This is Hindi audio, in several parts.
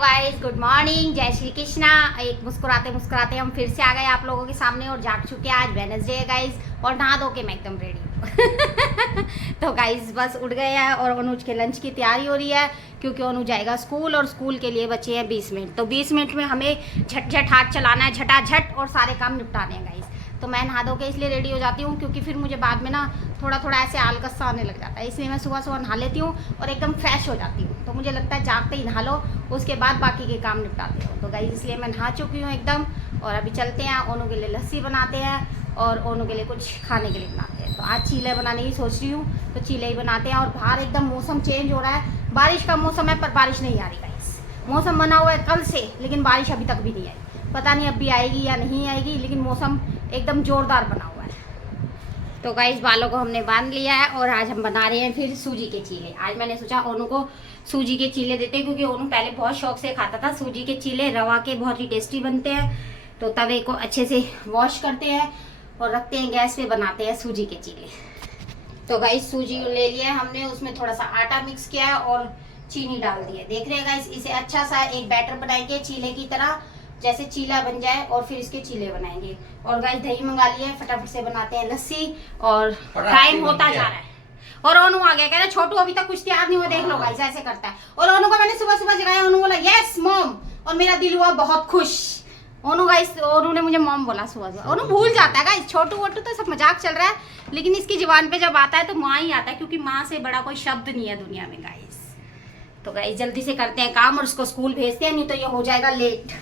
गाइस, गुड मॉर्निंग, जय श्री कृष्णा। एक मुस्कुराते मुस्कुराते हम फिर से आ गए आप लोगों के सामने और जाग चुके हैं। आज वेडनेसडे है गाइस और नहा धो के मैं एकदम रेडी हूँ। तो गाइस बस उठ गए हैं और अनुज के लंच की तैयारी हो रही है क्योंकि अनुज जाएगा स्कूल और स्कूल के लिए बचे हैं 20 मिनट। तो 20 मिनट में हमें झट हाथ चलाना है, झटाझट, और सारे काम निपटाने हैं गाइस। तो मैं नहा धो के इसलिए रेडी हो जाती हूँ क्योंकि फिर मुझे बाद में ना थोड़ा ऐसे आलकस सा आने लग जाता है, इसलिए मैं सुबह सुबह नहा लेती हूँ और एकदम फ्रेश हो जाती हूँ। तो मुझे लगता है जागते ही नहा लो, उसके बाद बाकी के काम निपटाते हो। तो गाइस इसलिए मैं नहा चुकी हूँ एकदम, और अभी चलते हैं। ओनू के लिए लस्सी बनाते हैं और ओनू के लिए कुछ खाने के लिए बनाते हैं। तो आज चीले बनाने की सोच रही हूँ, तो चीले ही बनाते हैं। और बाहर एकदम मौसम चेंज हो रहा है, बारिश का मौसम है पर बारिश नहीं आ रही गाइस। मौसम बना हुआ है कल से, लेकिन बारिश अभी तक भी नहीं आई। पता नहीं अभी आएगी या नहीं आएगी, लेकिन मौसम एकदम जोरदार बना हुआ है। तो गाइस बालों को हमने बांध लिया है और आज हम बना रहे हैं फिर सूजी के चीले। आज मैंने सोचा ओनू को सूजी के चीले देते हैं क्योंकि ओनू पहले बहुत शौक से खाता था सूजी के चीले। रवा के बहुत ही टेस्टी बनते हैं। तो तवे को अच्छे से वॉश करते हैं और रखते हैं गैस पे, बनाते हैं सूजी के चीले। तो गाइस सूजी ले लिया है हमने, उसमें थोड़ा सा आटा मिक्स किया है और चीनी डाल दी है। देख रहे हैं गाइस, इसे अच्छा सा एक बैटर बनाएंगे चीले की तरह, जैसे चीला बन जाए और फिर इसके चीले बनाएंगे। और गाइस दही मंगा लिया है, फटाफट से बनाते हैं लस्सी और टाइम होता जा रहा है। और ओनू आ गया, कह रहा छोटू अभी तक कुछ तैयार नहीं हुआ, देख लो गाइस ऐसे करता है। और ओनू को मैंने सुबह सुबह जगाया, ओनू बोला यस मॉम, और मेरा दिल हुआ बहुत खुश। ओनू गाइस, ओनू ने मुझे मॉम बोला सुबह सुबह। ओनू भूल जाता है गाइस, छोटू वोटू तो सब मजाक चल रहा है, लेकिन इसकी जुबान पे जब आता है तो माँ ही आता है, क्योंकि माँ से बड़ा कोई शब्द नहीं है दुनिया में गाइस। तो गाइस जल्दी से करते हैं काम और उसको स्कूल भेजते हैं, नहीं तो ये हो जाएगा लेट।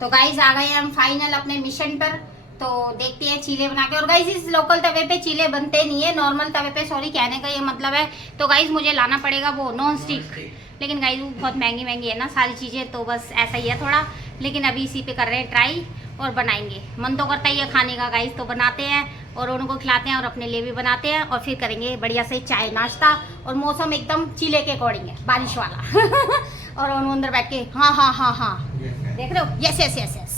तो गाइस आ गए हम फाइनल अपने मिशन पर। तो देखते हैं चीले बना के। और गाइस इस लोकल तवे पे चीले बनते नहीं है, नॉर्मल तवे पे, सॉरी कहने का ये मतलब है। तो गाइस मुझे लाना पड़ेगा वो नॉन स्टिक, लेकिन गाइस वो बहुत महंगी है ना सारी चीज़ें, तो बस ऐसा ही है थोड़ा। लेकिन अभी इसी पे कर रहे हैं ट्राई और बनाएंगे। मन तो करता ही है खाने का गाइस, तो बनाते हैं और उनको खिलाते हैं और अपने लिए भी बनाते हैं और फिर करेंगे बढ़िया से चाय नाश्ता। और मौसम एकदम चीले के अकॉर्डिंग है, बारिश वाला। और अंदर बैठ के हाँ देख रहे हो, यस।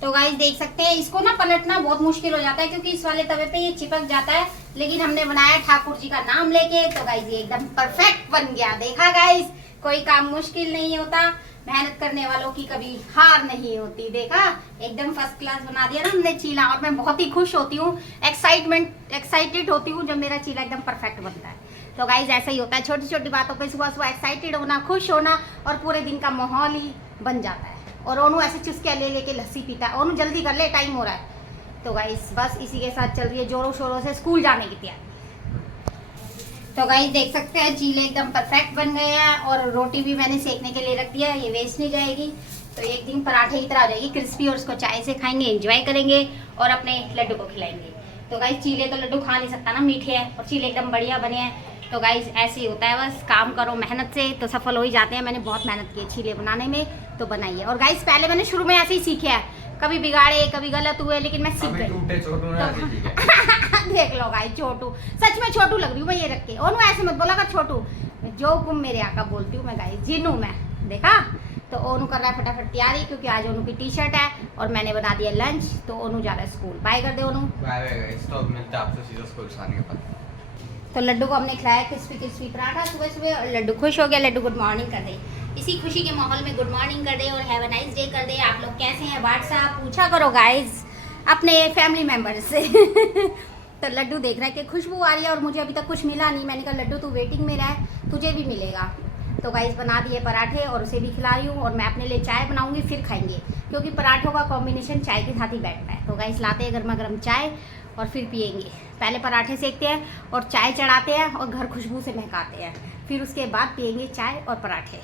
तो गाइस देख सकते हैं, इसको ना पलटना बहुत मुश्किल हो जाता है क्योंकि इस वाले तवे पे ये चिपक जाता है, लेकिन हमने बनाया ठाकुर जी का नाम लेके। तो गाइस ये एकदम परफेक्ट बन गया। देखा गाइस, कोई काम मुश्किल नहीं होता, मेहनत करने वालों की कभी हार नहीं होती। देखा, एकदम फर्स्ट क्लास बना दिया ना हमने चीला। और मैं बहुत ही खुश होती हूँ, एक्साइटेड होती हूँ जब मेरा चीला एकदम परफेक्ट बनता है। तो गाइस ऐसा ही होता है, छोटी छोटी बातों पे सुबह सुबह एक्साइटेड होना, खुश होना, और पूरे दिन का माहौल ही बन जाता है। और ओनू ऐसे चुस्किया लेके लस्सी पीता है। ओनू जल्दी कर ले, टाइम हो रहा है। तो गाइस बस इसी के साथ चल रही है जोरों शोरों से स्कूल जाने की तैयारी। तो गाइस देख सकते हैं चीले एकदम परफेक्ट बन गए हैं और रोटी भी मैंने सेकने के लिए रख दिया है, ये वेस्ट नहीं जाएगी। तो एक दिन पराठे की तरह हो जाएगी क्रिस्पी, और उसको चाय से खाएंगे, एंजॉय करेंगे और अपने लड्डू को खिलाएंगे। तो गाइस चीले तो लड्डू खा नहीं सकता ना, मीठे हैं, और चीले एकदम बढ़िया बने हैं। तो गाइस ऐसे ही होता है, बस काम करो मेहनत से तो सफल हो ही जाते हैं। मैंने बहुत मेहनत की है चीले बनाने में, तो बनाइए। और गाइस पहले मैंने शुरू में ऐसे ही सीखे है, कभी बिगाड़े कभी गलत हुए, लेकिन मैं सीख गई। देख लो गाइस, छोटू सच में छोटू लग रही हूँ मैं ये रख के। ओनू ऐसे मत बोला कर छोटू, जो तुम मेरे आका बोलती हूँ मैं गाइस, जिनू मैं। देखा, तो ओनू कर रहा है फटाफट तैयारी क्योंकि आज ओनू की टी शर्ट है और मैंने बना दिया लंच। तो ओनू जा रहा है स्कूल। बाय कर दे ओनू। बाय गाइस, तो मिलते हैं आपसे सीधा स्कूल आने के बाद। तो लड्डू को हमने खिलाया क्रिस्पी पराठा सुबह सुबह, और लड्डू खुश हो गया। लड्डू गुड मॉर्निंग कर दे, इसी खुशी के माहौल में गुड मॉर्निंग कर दे और हैव अ नाइस डे कर दे। आप लोग कैसे हैं व्हाट्सएप पूछा करो गाइज अपने फैमिली मेम्बर से। तो लड्डू देख रहा है कि खुशबू आ रही है और मुझे अभी तक कुछ मिला नहीं। मैंने कहा लड्डू तू वेटिंग में रह, तुझे भी मिलेगा। तो गाइस बना दिए पराठे और उसे भी खिला रही हूँ, और मैं अपने लिए चाय बनाऊंगी फिर खाएंगे, क्योंकि पराठों का कॉम्बिनेशन चाय के साथ ही बैठता है। तो गाइस लाते हैं गर्मा गर्म चाय और फिर पियेंगे। पहले पराठे सेकते हैं और चाय चढ़ाते हैं और घर खुशबू से महकाते हैं, फिर उसके बाद पियेंगे चाय और पराठे।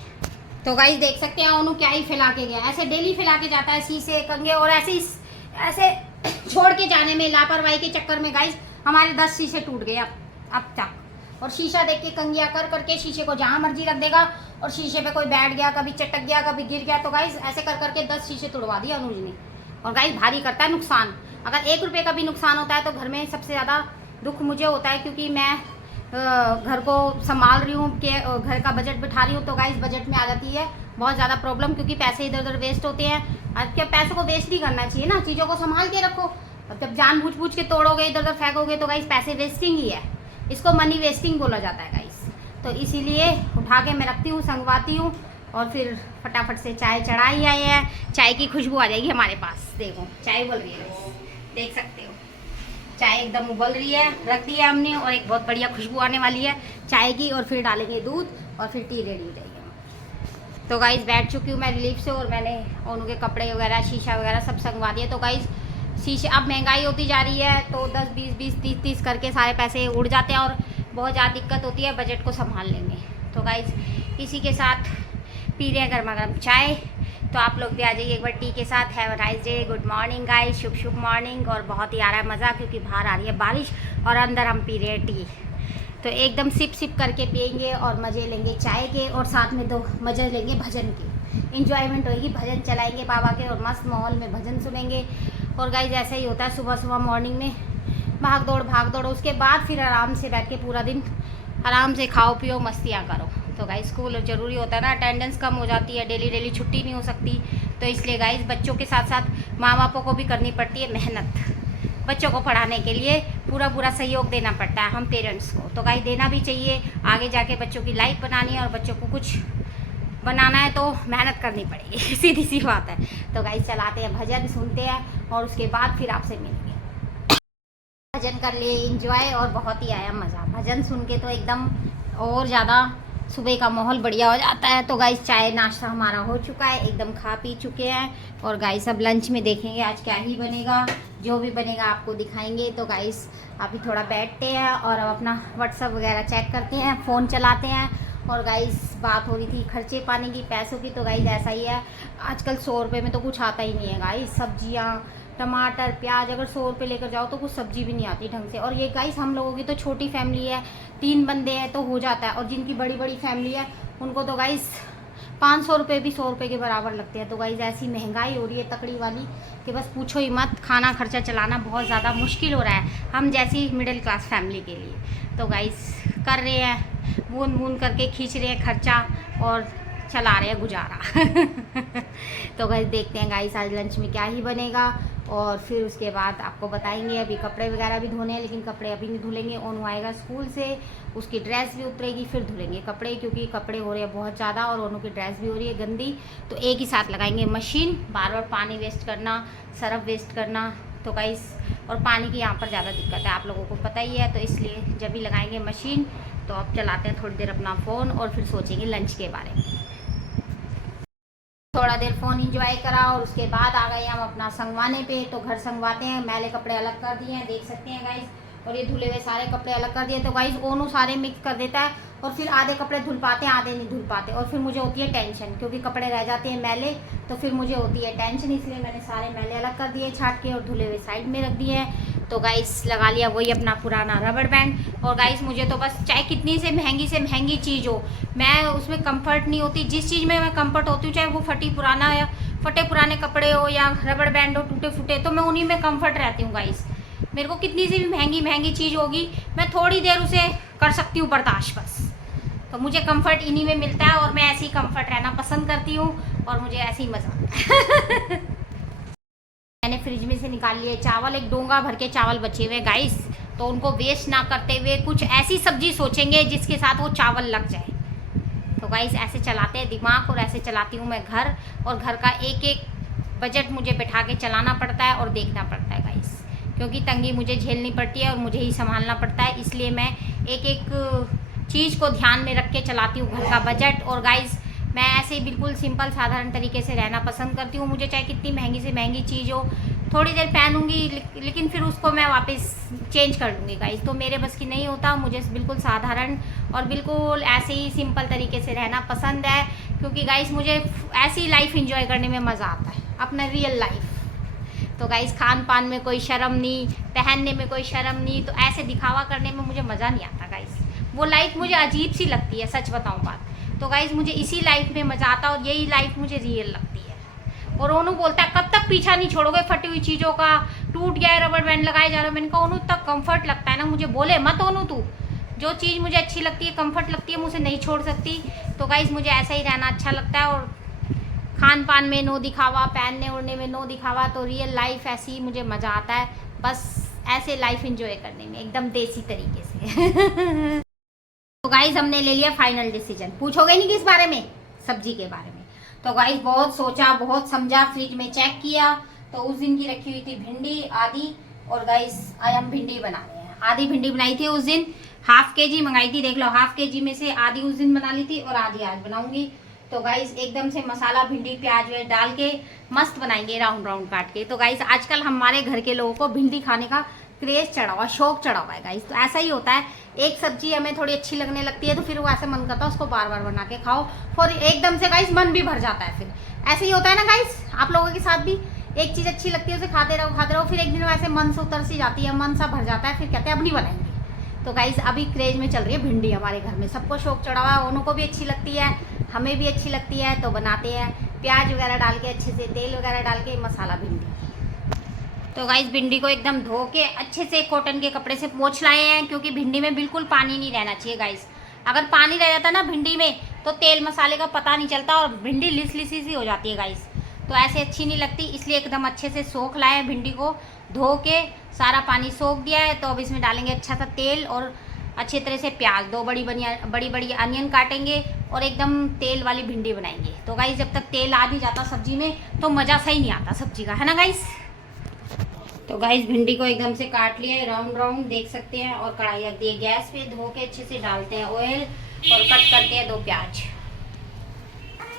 तो गाइस देख सकते हैं ओनू क्या ही फैला के गया, ऐसे डेली फैला के जाता है शीशे कंगे, और ऐसे छोड़ के जाने में लापरवाही के चक्कर में गाइस हमारे 10 शीशे टूट गए अब तक। और शीशा देख के कंगिया कर करके शीशे को जहाँ मर्जी रख देगा, और शीशे पे कोई बैठ गया, कभी चटक गया, कभी गिर गया। तो गाइस ऐसे कर करके 10 शीशे तोड़वा दिया अनुज ने। और गाइस भारी करता है नुकसान, अगर 1 रुपये का भी नुकसान होता है तो घर में सबसे ज़्यादा दुख मुझे होता है, क्योंकि मैं घर को संभाल रही हूँ, कि घर का बजट बिठा रही हूँ। तो गाइस बजट में आ जाती है बहुत ज़्यादा प्रॉब्लम, क्योंकि पैसे इधर उधर वेस्ट होते हैं। अब क्या पैसों को वेस्ट नहीं करना चाहिए ना, चीज़ों को संभाल के रखो। और जब जानबूझ के तोड़ोगे, इधर उधर फेंकोगे, तो गाइस पैसे वेस्टिंग ही है, इसको मनी वेस्टिंग बोला जाता है गाइस। तो इसीलिए उठा के मैं रखती हूँ, संगवाती हूँ और फिर फटाफट से चाय चढ़ा ही आए हैं। चाय की खुशबू आ जाएगी हमारे पास। देखो चाय उबल रही है, देख सकते हो चाय एकदम उबल रही है। रख दिया हमने और एक बहुत बढ़िया खुशबू आने वाली है चाय की। और फिर डालेंगे दूध और फिर टी रेडी हो जाएगी। तो गाइस बैठ चुकी हूँ मैं रिलीफ से और मैंने ओनू के कपड़े वगैरह शीशा वगैरह सब संगवा दिए। तो गाइस शीशे अब महंगाई होती जा रही है तो 10 20 20 30 30 करके सारे पैसे उड़ जाते हैं और बहुत ज़्यादा दिक्कत होती है बजट को संभालने में। तो गाइस इसी के साथ पी रहे हैं गर्मा गर्म चाय। तो आप लोग भी आ जाइए एक बार टी के साथ। Have a nice day, good morning guys, Shubh Shubh morning. और बहुत ही आ रहा है मज़ा क्योंकि बाहर आ रही है बारिश और अंदर हम पी रहे हैं टी। तो एकदम सिप सिप करके पियेंगे और मज़े लेंगे चाय के और साथ में 2 मज़े लेंगे भजन के। इंजॉयमेंट होगी, भजन चलाएंगे बाबा के और मस्त माहौल में भजन सुनेंगे। और गाइस ऐसा ही होता है सुबह सुबह मॉर्निंग में भाग दौड़ उसके बाद फिर आराम से बैठ के पूरा दिन आराम से खाओ पियो मस्तियाँ करो। तो गाइस स्कूल ज़रूरी होता है ना, अटेंडेंस कम हो जाती है, डेली छुट्टी नहीं हो सकती। तो इसलिए गाइस बच्चों के साथ साथ माँ बापों को भी करनी पड़ती है मेहनत। बच्चों को पढ़ाने के लिए पूरा सहयोग देना पड़ता है हम पेरेंट्स को। तो गाइस देना भी चाहिए, आगे जाके बच्चों की लाइफ बनानी है और बच्चों को कुछ बनाना है तो मेहनत करनी पड़ेगी सीधी सी बात है। तो गाइस चलाते हैं भजन, सुनते हैं और उसके बाद फिर आपसे मिलेंगे। भजन कर लिए इंजॉय और बहुत ही आया मज़ा भजन सुन के। तो एकदम और ज़्यादा सुबह का माहौल बढ़िया हो जाता है। तो गाइस चाय नाश्ता हमारा हो चुका है, एकदम खा पी चुके हैं। और गाइस अब लंच में देखेंगे आज क्या ही बनेगा, जो भी बनेगा आपको दिखाएंगे। तो गाइस अभी थोड़ा बैठते हैं और अब अपना व्हाट्सअप वगैरह चेक करते हैं, फ़ोन चलाते हैं। और गाइस बात हो रही थी खर्चे पानी की, पैसों की। तो गाइस ऐसा ही है, आजकल 100 रुपये में तो कुछ आता ही नहीं है गाइस। सब्जियाँ टमाटर प्याज अगर 100 रुपये लेकर जाओ तो कुछ सब्जी भी नहीं आती ढंग से। और ये गाइस हम लोगों की तो छोटी फैमिली है, 3 बंदे हैं तो हो जाता है। और जिनकी बड़ी बड़ी फैमिली है उनको तो गाइस 500 रुपये भी 100 रुपये के बराबर लगते हैं। तो गाइस ऐसी महंगाई हो रही है तकड़ी वाली कि बस पूछो ही मत, खाना खर्चा चलाना बहुत ज़्यादा मुश्किल हो रहा है हम जैसी मिडिल क्लास फैमिली के लिए। तो गाइस कर रहे हैं बूंद बूंद करके, खींच रहे हैं खर्चा और चला रहे हैं गुजारा तो गाइस देखते हैं गाइस आज लंच में क्या ही बनेगा और फिर उसके बाद आपको बताएंगे। अभी कपड़े वगैरह भी धोने हैं लेकिन कपड़े अभी नहीं धुलेंगे। ओनू आएगा स्कूल से, उसकी ड्रेस भी उतरेगी फिर धुलेंगे कपड़े, क्योंकि कपड़े हो रहे हैं बहुत ज़्यादा और ओनू की ड्रेस भी हो रही है गंदी। तो एक ही साथ लगाएंगे मशीन, बार बार पानी वेस्ट करना, सर्फ वेस्ट करना। तो गाइस और पानी की यहाँ पर ज़्यादा दिक्कत है, आप लोगों को पता ही है। तो इसलिए जब भी लगाएंगे मशीन। तो अब चलाते हैं थोड़ी देर अपना फ़ोन और फिर सोचेंगे लंच के बारे में। थोड़ा देर फ़ोन एंजॉय करा और उसके बाद आ गए हम अपना संगवाने पे। तो घर संगवाते हैं, मैले कपड़े अलग कर दिए हैं देख सकते हैं गाइस। और ये धुले हुए सारे कपड़े अलग कर दिए। तो गाइस ओनू सारे मिक्स कर देता है और फिर आधे कपड़े धुल पाते हैं आधे नहीं धुल पाते। और फिर मुझे होती है टेंशन क्योंकि कपड़े रह जाते हैं मैले, तो फिर मुझे होती है टेंशन। इसलिए मैंने सारे मैले अलग कर दिए छाट के और धुले हुए साइड में रख दिए हैं। तो गाइस लगा लिया वही अपना पुराना रबड़ बैंड। और गाइस मुझे तो बस चाहे कितनी से महंगी चीज़ हो, मैं उसमें कंफर्ट नहीं होती। जिस चीज़ में मैं कंफर्ट होती हूँ, चाहे वो फटे पुराने कपड़े हो या रबड़ बैंड हो टूटे फूटे, तो मैं उन्हीं में कंफर्ट रहती हूँ गाइस। मेरे को कितनी सी भी महंगी चीज़ होगी, मैं थोड़ी देर उसे कर सकती हूँ बर्दाश्त बस। तो मुझे कंफर्ट इन्हीं में मिलता है और मैं ऐसे ही कंफर्ट रहना पसंद करती हूँ और मुझे ऐसे ही मज़ा आता है मैंने फ्रिज में से निकाल लिए चावल, एक डोंगा भर के चावल बचे हुए गाइस। तो उनको वेस्ट ना करते हुए कुछ ऐसी सब्जी सोचेंगे जिसके साथ वो चावल लग जाए। तो गाइस ऐसे चलाते हैं दिमाग और ऐसे चलाती हूँ मैं घर। और घर का एक एक बजट मुझे बैठा के चलाना पड़ता है और देखना पड़ता है गाइस, क्योंकि तंगी मुझे झेलनी पड़ती है और मुझे ही संभालना पड़ता है। इसलिए मैं एक एक चीज़ को ध्यान में रख के चलाती हूँ घर का बजट। और गाइस मैं ऐसे ही बिल्कुल सिंपल साधारण तरीके से रहना पसंद करती हूँ। मुझे चाहे कितनी महंगी से महंगी चीज़ हो, थोड़ी देर पहनूंगी लेकिन फिर उसको मैं वापस चेंज कर लूँगी गाइस। तो मेरे बस की नहीं होता, मुझे बिल्कुल साधारण और बिल्कुल ऐसे ही सिंपल तरीके से रहना पसंद है। क्योंकि गाइस मुझे ऐसी लाइफ एंजॉय करने में मज़ा आता है, अपना रियल लाइफ। तो गाइस खान पान में कोई शर्म नहीं, पहनने में कोई शर्म नहीं, तो ऐसे दिखावा करने में मुझे मज़ा नहीं आता गाइस। वो लाइफ मुझे अजीब सी लगती है, सच बताऊँ बात। तो गाइस मुझे इसी लाइफ में मज़ा आता है और यही लाइफ मुझे रियल लगती है। और ओनू बोलता है कब तक पीछा नहीं छोड़ोगे फटी हुई चीज़ों का, टूट गया है रबड़ बैंड लगाए जा रहे हो। मैंने कहा ओनू तक कंफर्ट लगता है ना, मुझे बोले मत ओनू तू, जो चीज़ मुझे अच्छी लगती है कंफर्ट लगती है मैं उसे नहीं छोड़ सकती। तो गाइस मुझे ऐसा ही रहना अच्छा लगता है और खान पान में नो दिखावा, पहनने ओढ़ने में नो दिखावा। तो रियल लाइफ ऐसी ही मुझे मज़ा आता है, बस ऐसे लाइफ एंजॉय करने में एकदम देसी तरीके से तो गाइस हमने ले लिया फाइनल डिसीजन। पूछोगे नहीं किस बारे में, सब्जी के बारे में। तो गाइस बहुत सोचा, बहुत समझा, फ्रिज में चेक किया तो उस दिन की रखी हुई थी भिंडी आधी, और गाइस आज हम भिंडी बना रहे हैं। आधी भिंडी बनाई थी उस दिन, ½ kg मंगाई थी, देख लो ½ kg में से आधी उस दिन बना ली थी और आधी आज बनाऊंगी। तो गाइस एकदम से मसाला भिंडी प्याज व्याज डाल के मस्त बनाएंगे, राउंड राउंड काट के। तो गाइस आजकल हमारे घर के लोगों को भिंडी खाने का क्रेज चढ़ा हुआ, शौक चढ़ा हुआ है गाइस। तो ऐसा ही होता है, एक सब्जी हमें थोड़ी अच्छी लगने लगती है तो फिर वो ऐसे मन करता है उसको बार बार बना के खाओ, और एकदम से गाइस मन भी भर जाता है। फिर ऐसे ही होता है ना गाइस, आप लोगों के साथ भी एक चीज़ अच्छी लगती है उसे खाते रहो, फिर एक दिन वैसे मन से उतर सी जाती है, मन सा भर जाता है, फिर कहते हैं अब नहीं बनाएंगे। तो गाइस अभी क्रेज में चल रही है भिंडी हमारे घर में, सबको शौक चढ़ा हुआ है, उनको भी अच्छी लगती है, हमें भी अच्छी लगती है, तो बनाते हैं प्याज वगैरह डाल के अच्छे से, तेल वगैरह डाल के मसाला भिंडी। तो गाइस भिंडी को एकदम धो के अच्छे से कॉटन के कपड़े से पोंछ लाए हैं, क्योंकि भिंडी में बिल्कुल पानी नहीं रहना चाहिए गाइस। अगर पानी रह जाता ना भिंडी में तो तेल मसाले का पता नहीं चलता और भिंडी लिस लिसी सी हो जाती है गाइस, तो ऐसे अच्छी नहीं लगती। इसलिए एकदम अच्छे से सोख लाए हैं भिंडी को, धो के सारा पानी सोख दिया है। तो अब इसमें डालेंगे अच्छा सा तेल और अच्छी तरह से प्याज, 2 बड़ी बड़ी अनियन काटेंगे और एकदम तेल वाली भिंडी बनाएंगे। तो गाइस जब तक तेल आ नहीं जाता सब्जी में तो मज़ा सही नहीं आता सब्जी का, है ना गाइस। तो गाइस भिंडी को एकदम से काट लिया है राउंड राउंड, देख सकते हैं, और कढ़ाई रख दी है गैस पे, धो के अच्छे से डालते हैं ऑयल और कट करते हैं 2 प्याज।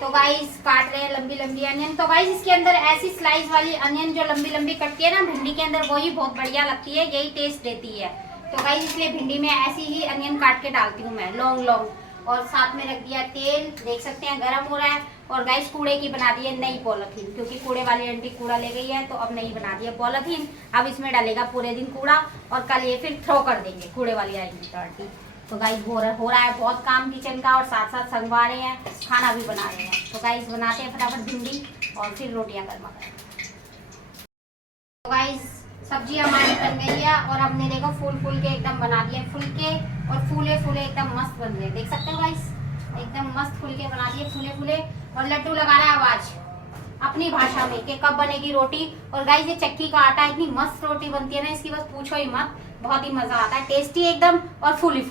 तो गाइस काट रहे हैं लंबी लंबी अनियन। तो गाइस इसके अंदर ऐसी स्लाइस वाली अनियन जो लंबी लंबी कटती है ना भिंडी के अंदर, वही बहुत बढ़िया लगती है, यही टेस्ट देती है। तो गाइस इसलिए भिंडी में ऐसी ही अनियन काट के डालती हूँ मैं, लॉन्ग लॉन्ग। और साथ में रख दिया तेल, देख सकते हैं गर्म हो रहा है। और गाइस कूड़े की बना दी है नई पॉलीथीन, क्योंकि कूड़े वाली आंटी कूड़ा ले गई है, तो अब नई बना दी है पॉलीथीन। अब इसमें डालेगा पूरे दिन कूड़ा और कल ये फिर थ्रो कर देंगे कूड़े वाली आंटी। तो गाइस हो रहा है बहुत काम किचन का, और साथ साथ संगवा रहे हैं, खाना भी बना रहे हैं। तो गाइस बनाते हैं फटाफट भिंडी और फिर रोटियां गर्मा गर्म। तो गाइस सब्जी हमारी बन गई है और हमने देखो फूल के एकदम बना दिए, फुलके और फूले एकदम मस्त बन रहे हैं, देख सकते हो गाइस, एकदम मस्त फुलके बना दिए, फूले। और लड्डू लगा रहा है आवाज अपनी भाषा में कि कब बनेगी रोटी। और गाइस ये चक्की का आटा, इतनी मस्त रोटी बनती है ना इसकी, बस पूछो ही मत, बहुत ही मजा आता है, टेस्टी एकदम और फूली।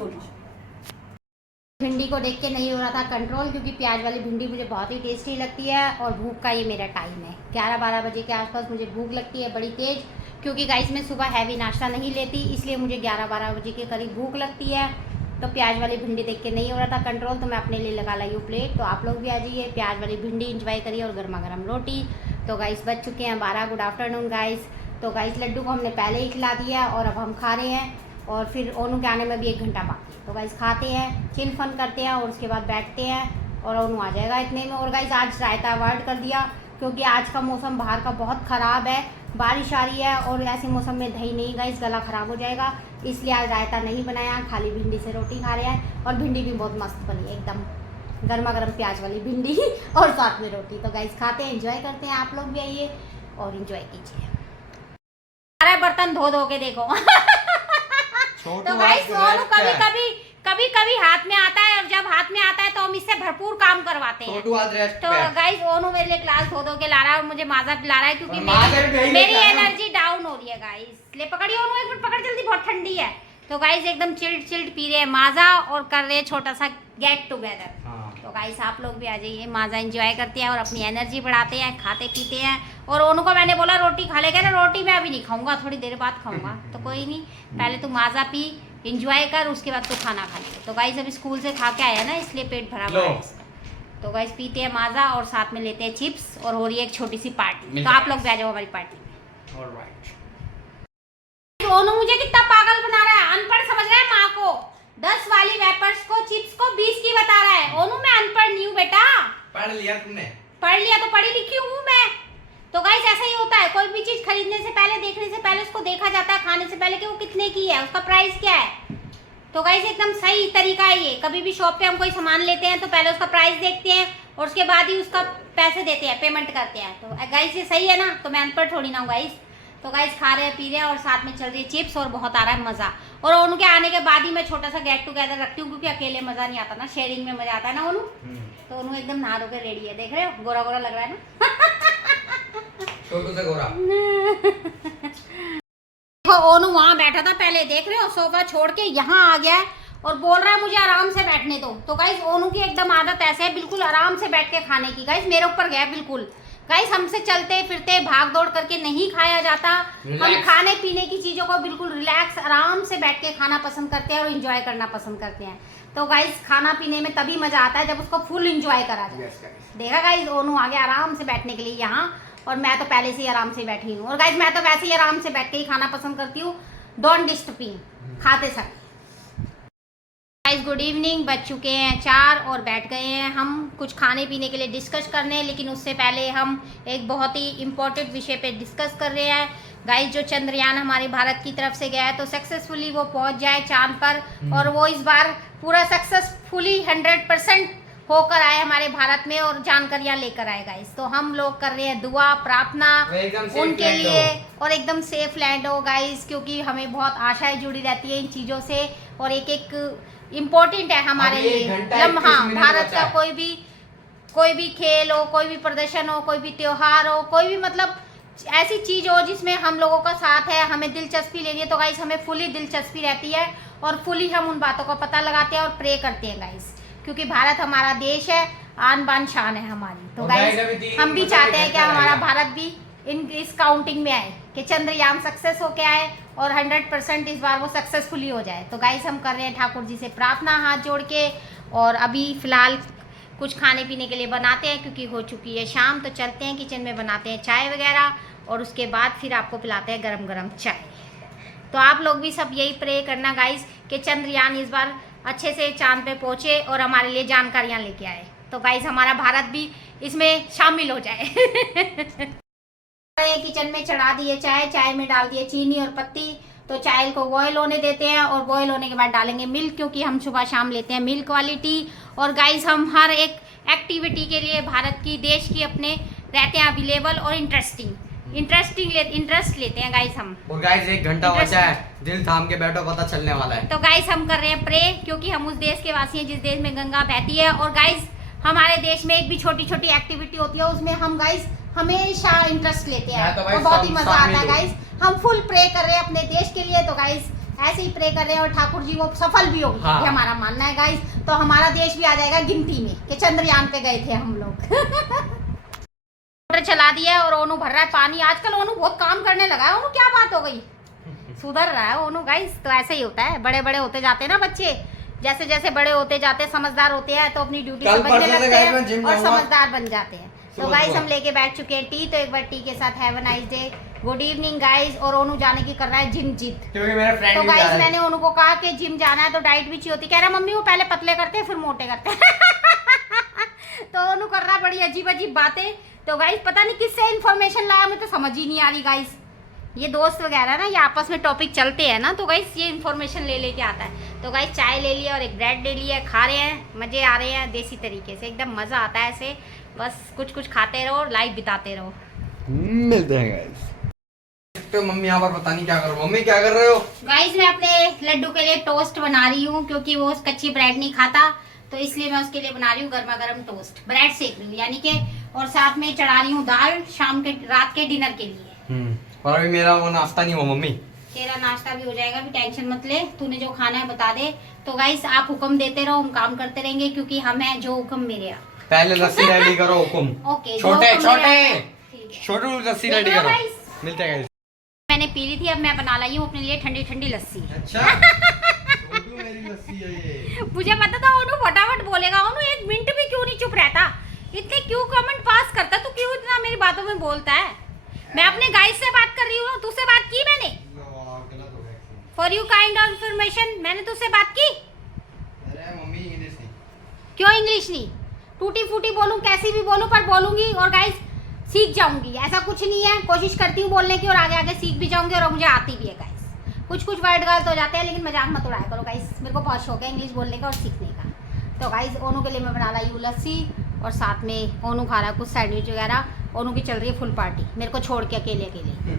भिंडी को देख के नहीं हो रहा था कंट्रोल, क्योंकि प्याज वाली भिंडी मुझे बहुत ही टेस्टी लगती है। और भूख का ये मेरा टाइम है, 11-12 बजे के आसपास मुझे भूख लगती है बड़ी तेज, क्योंकि गाइस मैं सुबह हैवी नाश्ता नहीं लेती, इसलिए मुझे 11-12 बजे के करीब भूख लगती है। तो प्याज वाली भिंडी देख के नहीं हो रहा था कंट्रोल, तो मैं अपने लिए लगा लाई हूँ प्लेट। तो आप लोग भी आ जाइए, प्याज वाली भिंडी इंजॉय करिए और गर्मा गर्म रोटी। तो गाइस बज चुके हैं 12, गुड आफ्टरनून गाइस। तो गाइस लड्डू को हमने पहले ही खिला दिया और अब हम खा रहे हैं, और फिर ओनू के आने में भी 1 घंटा बाकी। तो गाइस खाते हैं, चिल फन करते हैं और उसके बाद बैठते हैं और ओनू आ जाएगा इतने में। और गाइस आज रायता अवॉइड कर दिया, क्योंकि आज का मौसम बाहर का बहुत ख़राब है, बारिश आ रही है और ऐसे मौसम में दही नहीं गाइस, गला ख़राब हो जाएगा, इसलिए आज रायता नहीं बनाया, खाली भिंडी से रोटी खा रहे हैं। और भिंडी भी बहुत मस्त बनी है, एकदम गर्मा गर्म प्याज वाली भिंडी और साथ में रोटी। तो गाइस खाते हैं, एंजॉय करते हैं, आप लोग भी आइए और एंजॉय कीजिए। सारे बर्तन धो के देखो तो गाइस सोनू कभी हाथ में आता है, और जब हाथ में आता है तो हम इससे भरपूर काम करवाते हैं। तो गाइस ओनू मेरे लिए ग्लास धो के ला रहा है और मुझे माजा पिला रहा है, क्योंकि मेरी एनर्जी डाउन हो रही है गाइस। ले पकड़िए ओनू, एक मिनट पकड़ जल्दी, बहुत ठंडी है। तो गाइस एकदम चिल्ड पी रहे हैं माजा और कर रहे हैं छोटा सा गेट टुगेदर। तो गाइस आप लोग भी आ जाइए, माजा एंजॉय करते हैं और अपनी एनर्जी बढ़ाते हैं, खाते पीते हैं। और ओनू को मैंने बोला रोटी खा लेगा ना, रोटी मैं अभी नहीं खाऊंगा, थोड़ी देर बाद खाऊंगा। तो कोई नहीं, पहले तू माजा पी, एंजॉय कर, उसके बाद तू खाना खा ले। तो गाइस अभी स्कूल से खा के आया ना, इसलिए पेट भरा हुआ है इसका। तो गाइस पीते हैं माजा और साथ में लेते हैं चिप्स, और हो रही है एक छोटी सी पार्टी। तो आप लोग भी आ जाओ हमारी पार्टी में। ऑलराइट। ओनू मुझे कितना पागल बना रहा है, अनपढ़ समझ रहा है माँ को, 10 वाली वेपर्स को चिप्स को 20 की बता रहा है। ओनू मैं अनपढ़ नहीं हूँ बेटा, पढ़ लिया तुमने? पढ़ लिया तो पढ़ी लिखी हूँ मैं। तो गाइस ऐसा ही होता है, कोई भी चीज खरीदने से पहले, देखने से पहले उसको देखा जाता है, खाने से पहले कि वो कितने की है, उसका प्राइस क्या है। तो गाइस एकदम सही तरीका है ये, कभी भी शॉप पे हम कोई सामान लेते हैं तो पहले उसका प्राइस देखते हैं और उसके बाद ही उसका पैसे देते हैं, पेमेंट करते हैं। तो गाइस ये सही है ना, तो मैं अनपढ़ थोड़ी ना हूँ गाइस। तो गाइस खा रहे हैं, पी रहे हैं और साथ में चल रही है चिप्स और बहुत आ रहा है मजा। और ओनू के आने के बाद ही मैं छोटा सा गेट टुगेदर रखती हूँ, क्योंकि अकेले मजा नहीं आता ना, शेयरिंग में मजा आता है ना ओनू। तो ओनू एकदम नहा धो के रेडी है, देख रहे हो गोरा गोरा लग रहा है ना छोटू से गोरा। देखो ओनू वहाँ बैठा था पहले, देख रहे हो सोफा छोड़ के यहाँ आ गया है और बोल रहा है मुझे आराम से बैठने दो। तो गाइस ओनू की एकदम आदत ऐसे है बिल्कुल आराम से बैठ के खाने की। गाइस मेरे ऊपर गया बिल्कुल। गाइस हमसे चलते फिरते भाग दौड़ करके नहीं खाया जाता। हम खाने पीने की चीज़ों को बिल्कुल रिलैक्स आराम से बैठ के खाना पसंद करते हैं और इंजॉय करना पसंद करते हैं। तो गाइस खाना पीने में तभी मज़ा आता है जब उसको फुल इंजॉय करा जाए। देखा गाइस ओनू आ गया आराम से बैठने के लिए यहाँ, और मैं तो पहले से ही आराम से बैठी हूँ। और गाइस मैं तो वैसे ही आराम से बैठ के ही खाना पसंद करती हूँ, डोंट डिस्टर्ब मी खाते समय। गाइस गुड इवनिंग, बज चुके हैं 4 और बैठ गए हैं हम कुछ खाने पीने के लिए डिस्कस करने। लेकिन उससे पहले हम एक बहुत ही इम्पोर्टेंट विषय पे डिस्कस कर रहे हैं। गाइस जो चंद्रयान हमारे भारत की तरफ से गया है तो सक्सेसफुली वो पहुंच जाए चांद पर, और वो इस बार पूरा सक्सेसफुली 100% होकर आए हमारे भारत में और जानकारियां लेकर आए। गाइस तो हम लोग कर रहे हैं दुआ प्रार्थना उनके लिए, और एकदम सेफ लैंड हो गाइस, क्योंकि हमें बहुत आशाएं जुड़ी रहती है इन चीज़ों से, और एक इम्पोर्टेंट है हमारे लिए लम्हा। भारत का कोई भी खेल हो, कोई भी प्रदर्शन हो, कोई भी त्योहार हो, कोई भी मतलब ऐसी चीज़ हो जिसमें हम लोगों का साथ है, हमें दिलचस्पी लेनी है, तो गाइस हमें फुली दिलचस्पी रहती है और फुली हम उन बातों का पता लगाते हैं और प्रे करते हैं गाइस, क्योंकि भारत हमारा देश है, आन बान शान है हमारी। तो गाइस हम भी चाहते हैं कि हमारा भारत भी इस काउंटिंग में आए, कि चंद्रयान सक्सेस होके आए और 100% इस बार वो सक्सेसफुली हो जाए। तो गाइस हम कर रहे हैं ठाकुर जी से प्रार्थना हाथ जोड़ के, और अभी फ़िलहाल कुछ खाने पीने के लिए बनाते हैं क्योंकि हो चुकी है शाम। तो चलते हैं किचन में, बनाते हैं चाय वगैरह, और उसके बाद फिर आपको पिलाते हैं गरम गरम चाय। तो आप लोग भी सब यही प्रे करना गाइस कि चंद्रयान इस बार अच्छे से चांद पे पहुँचे और हमारे लिए जानकारियाँ लेके आए। तो गाइस हमारा भारत भी इसमें शामिल हो जाए। किचन में चढ़ा दिए चाय में डाल दिए चीनी और पत्ती। तो चाय को बॉयल होने देते हैं, और बॉयल होने के बाद डालेंगे मिल्क, क्योंकि हम सुबह शाम लेते हैं मिल्क वाली टी। और गाइस हम हर एक एक्टिविटी के लिए भारत की देश की अपने रहते हैं अवेलेबल और इंटरेस्ट लेते हैं गाइस हम। और गाइस 1 घंटा बचा है, दिल थाम के बैठो, पता चलने वाला है। तो गाइस हम कर रहे हैं प्रे, क्योंकि हम उस देश के वासी हैं जिस देश में गंगा बहती है। और गाइस हमारे देश में एक भी छोटी छोटी एक्टिविटी होती है उसमें हम गाइस हमेशा इंटरेस्ट लेते हैं, तो बहुत ही मजा आता है गाइस। हम फुल प्रे कर रहे हैं अपने देश के लिए, तो गाइस ऐसे ही प्रे कर रहे हैं और ठाकुर जी वो सफल भी होंगे। ये हमारा मानना है गाइस। तो हमारा देश भी आ जाएगा गिनती में कि चंद्रयान पे गए थे हम लोग। मोटर चला दिया है और ओनू भर रहा है पानी। आजकल ओनू बहुत काम करने लगा है। ओनू क्या बात हो गई, सुधर रहा है ओनू गाइस। तो ऐसे ही होता है, बड़े बड़े होते जाते हैं ना बच्चे, जैसे जैसे बड़े होते जाते हैं समझदार होते हैं, तो अपनी ड्यूटी समझने लगते हैं और समझदार बन जाते हैं। तो गाइस हम लेके बैठ चुके हैं टी। तो एक बार टी के साथ have a nice day, good evening guys. और ओनू जाने की कर रहा है जिम जिद, क्योंकि मेरा फ्रेंड तो गाइस मैंने ओनू को कहा कि जिम जाना है तो डाइट भी चाहिए होती। कह रहा मम्मी वो पहले पतले करते हैं फिर मोटे करते हैं। तो ओनू कर रहा बड़ी अजीब अजीब बातें। तो गाइस पता नहीं किससे इन्फॉर्मेशन लाया, मुझे तो समझ ही नहीं आ रही गाइस। ये दोस्त वगैरह ना, ये आपस में टॉपिक चलते हैं ना, तो गाइस ये इन्फॉर्मेशन ले लेके आता है। तो गाइस चाय ले लिया और एक ब्रेड ले लिया, खा रहे हैं, मज़े आ रहे हैं देसी तरीके से, एकदम मज़ा आता है ऐसे। बस कुछ कुछ खाते रहो, लाइफ बिताते रहो। मिलते हैं गाइस। तो मम्मी यहाँ पर पता नहीं क्या कर रहे हो। मम्मी क्या कर रहे हो? गाइस मैं अपने लड्डू के लिए टोस्ट बना रही हूँ, क्योंकि वो कच्ची ब्रेड नहीं खाता, तो इसलिए मैं उसके लिए बना रही हूँ गर्मा गर्म टोस्ट, ब्रेड सेक रही हूँ यानी कि, और साथ में चढ़ा रही हूँ दाल शाम के रात के डिनर के लिए। और अभी मेरा वो नाश्ता नहीं हुआ मम्मी। तेरा नाश्ता भी हो जाएगा, भी टेंशन मत ले, तूने जो खाना है बता दे। तो गाइस आप हुक्म देते रहो, हम काम करते रहेंगे, क्योंकि हम हैं जो हुक्म मेरे यहाँ। पहले लस्सी रेडी करो हुक्म। ओके छोटे छोटू लस्सी रेडी करो। मिलते हैं गाइस। मैंने पी ली थी, अब मैं बना लाई हूँ अपने लिए ठंडी ठंडी लस्सी। अच्छा छोटू मेरी लस्सी है ये। मुझे पता था ओनू फटाफट बोलेगा। ओनू एक मिनट भी क्यों नहीं चुप रहता, इतने क्यों कमेंट पास करता, तू क्यों इतना मेरी बातों में बोलता है। मैं अपने गाइस से बात कर रही हूँ, तुझसे बात की मैंने? For you kind of information मैंने तुझसे बात की। अरे मम्मी इंग्लिश नहीं। क्यों इंग्लिश नहीं? टूटी फूटी बोलूँ, कैसी भी बोलूँ, पर बोलूँगी और गाइस सीख जाऊँगी, ऐसा कुछ नहीं है। कोशिश करती हूँ बोलने की और आगे आगे सीख भी जाऊँगी, और मुझे आती भी है गाइस। कुछ कुछ वर्ड गलत हो जाते हैं, लेकिन मजाक मत उड़ाया करो गाइस, मेरे को बहुत शौक है इंग्लिश बोलने का और सीखने का। तो गाइस ओनू के लिए मैं बना लाई हूँ लस्सी, और साथ में ओनू खा रहा है कुछ सैंडविच वगैरह। ओनू की चल रही है फुल पार्टी, मेरे को छोड़ के अकेले अकेले।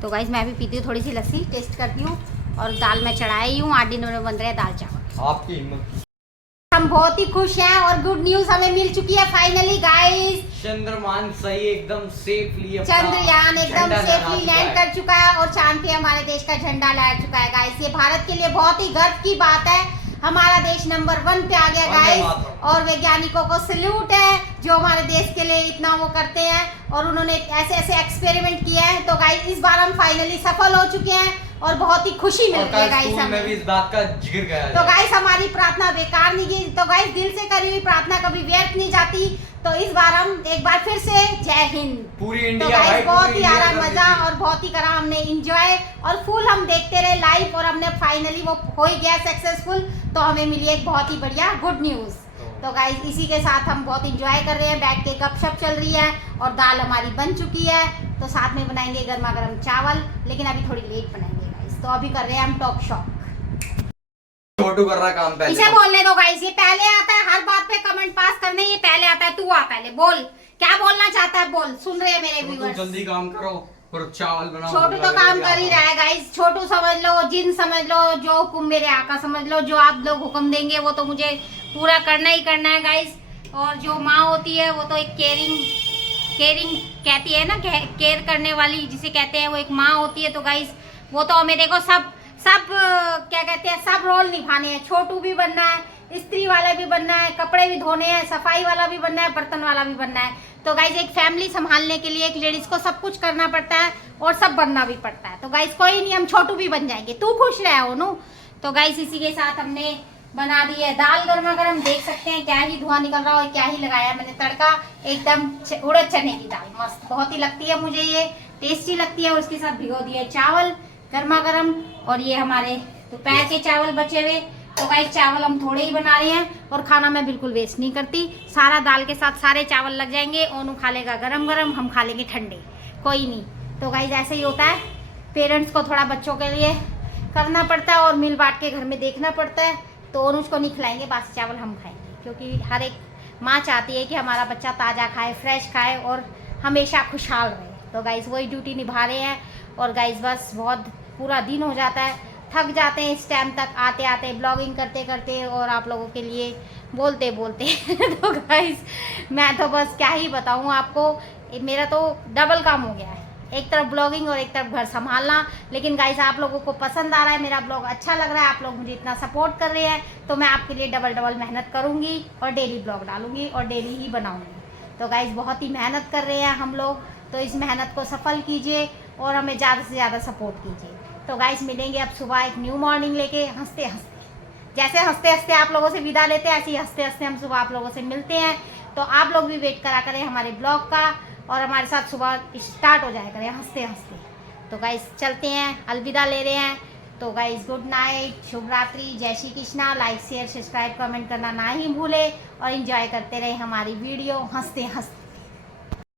तो गाइस मैं भी पीती हूँ थोड़ी सी लस्सी, टेस्ट करती हूँ। और दाल मैं चढ़ाई हूँ, 8 दिनों में बन रहे हैं दाल चावल। आपकी हिम्मत। हम बहुत ही खुश हैं और गुड न्यूज हमें मिल चुकी है फाइनली गाइस। चंद्रयान सही एकदम सेफली, चंद्रयान एकदम सेफली लैंड कर चुका है और चांद पे हमारे देश का झंडा लहरा चुका है गाइस। ये भारत के लिए बहुत ही गर्व की बात है। हमारा देश नंबर 1 पे आ गया गाइस। और वैज्ञानिकों को सल्यूट है जो हमारे देश के लिए इतना वो करते हैं और उन्होंने ऐसे ऐसे एक्सपेरिमेंट किए हैं। तो गाइस इस बार हम फाइनली सफल हो चुके हैं और बहुत ही खुशी मिल रही है गाइस हमें भी इस बात का जिक्र किया। तो गाइस हमारी प्रार्थना बेकार नहीं गई। तो गाइस दिल से करी हुई प्रार्थना कभी व्यर्थ नहीं जाती। तो इस बार हम एक बार फिर से जय हिंद। पूरी तो इंडिया गाइस बहुत ही आ रहा इंडिया मजा और बहुत ही करा हमने एंजॉय और फुल हम देखते रहे लाइव और हमने फाइनली वो हो ही गया सक्सेसफुल। तो हमें मिली एक बहुत ही बढ़िया गुड न्यूज। तो गाइस इसी के साथ हम बहुत एंजॉय कर रहे हैं, बैठ के गपशप चल रही है और दाल हमारी बन चुकी है। तो साथ में बनाएंगे गर्मा गर्म चावल, लेकिन अभी थोड़ी लेट बनाएंगे गाइस। तो अभी कर रहे हैं हम टॉक शॉप। छोटू कर रहा काम पहले। इसे बोलने दो गाइस, ये पहले आता है हर बात पे कमेंट पास करने, ये पहले आता है। तू आ पहले बोल, क्या बोलना चाहता है बोल, सुन रहे हैं मेरे व्यूअर्स। जल्दी काम करो और चावल बनाओ। छोटू तो काम कर ही रहा है गाइस। छोटू समझ लो, जिन समझ लो, जो हुक्म मेरे आका समझ लो, जो आप लोग हुक्म देंगे वो तो मुझे पूरा करना ही करना है गाइस। और जो माँ होती है वो तो एक केयरिंग कहती है ना, केयर करने वाली जिसे कहते हैं, वो एक माँ होती है। तो गाइस वो तो हमें देखो सब क्या कहते हैं, सब रोल निभाने हैं। छोटू भी बनना है, स्त्री वाला भी बनना है, कपड़े भी धोने हैं, सफाई वाला भी बनना है, बर्तन वाला भी बनना है। तो गाइस एक फैमिली संभालने के लिए एक लेडीज को सब कुछ करना पड़ता है और सब बनना भी पड़ता है। तो गाइस कोई नहीं, हम छोटू भी बन जाएंगे, तू खुश रहे हो नो। तो गाइस इसी के साथ हमने बना दी है दाल गर्मा गर्म। देख सकते हैं क्या ही धुआं निकल रहा है, क्या ही लगाया मैंने तड़का। एकदम उड़द चने की दाल मस्त बहुत ही लगती है मुझे, ये टेस्टी लगती है। और उसके साथ भिगो दिए चावल गर्मा गर्म। और ये हमारे दोपहर के चावल बचे हुए। तो गाइस चावल हम थोड़े ही बना रहे हैं और खाना मैं बिल्कुल वेस्ट नहीं करती। सारा दाल के साथ सारे चावल लग जाएंगे। ओनू खा लेगा गरम गरम, हम खा लेंगे ठंडे, कोई नहीं। तो गाइस ऐसे ही होता है, पेरेंट्स को थोड़ा बच्चों के लिए करना पड़ता है और मिल बांट के घर में देखना पड़ता है। तो ओनू को नहीं खिलाएंगे, बासी चावल हम खाएंगे, क्योंकि हर एक माँ चाहती है कि हमारा बच्चा ताज़ा खाए, फ्रेश खाए और हमेशा खुशहाल रहे। तो गाइस वही ड्यूटी निभा रहे हैं। और गाइस बस बहुत पूरा दिन हो जाता है, थक जाते हैं इस टाइम तक आते आते, ब्लॉगिंग करते करते और आप लोगों के लिए बोलते बोलते। तो गाइस मैं तो बस क्या ही बताऊँ आपको, मेरा तो डबल काम हो गया है, एक तरफ ब्लॉगिंग और एक तरफ घर संभालना। लेकिन गाइस आप लोगों को पसंद आ रहा है, मेरा ब्लॉग अच्छा लग रहा है, आप लोग मुझे इतना सपोर्ट कर रहे हैं, तो मैं आपके लिए डबल मेहनत करूँगी और डेली ब्लॉग डालूँगी और डेली ही बनाऊँगी। तो गाइस बहुत ही मेहनत कर रहे हैं हम लोग, तो इस मेहनत को सफल कीजिए और हमें ज़्यादा से ज़्यादा सपोर्ट कीजिए। तो गाइस मिलेंगे अब सुबह एक न्यू मॉर्निंग लेके, हंसते हंसते। जैसे हंसते हंसते आप लोगों से विदा लेते हैं, ऐसे ही हंसते हंसते हम सुबह आप लोगों से मिलते हैं। तो आप लोग भी वेट करा करें हमारे ब्लॉग का और हमारे साथ सुबह स्टार्ट हो जाया करें हंसते हंसते। तो गाइस चलते हैं, अलविदा ले रहे हैं। तो गाइस गुड नाइट, शुभ रात्रि, जय Shri Krishna. Like share subscribe comment करना ना ही भूले और एंजॉय करते रहे हमारी वीडियो हंसते हंसते।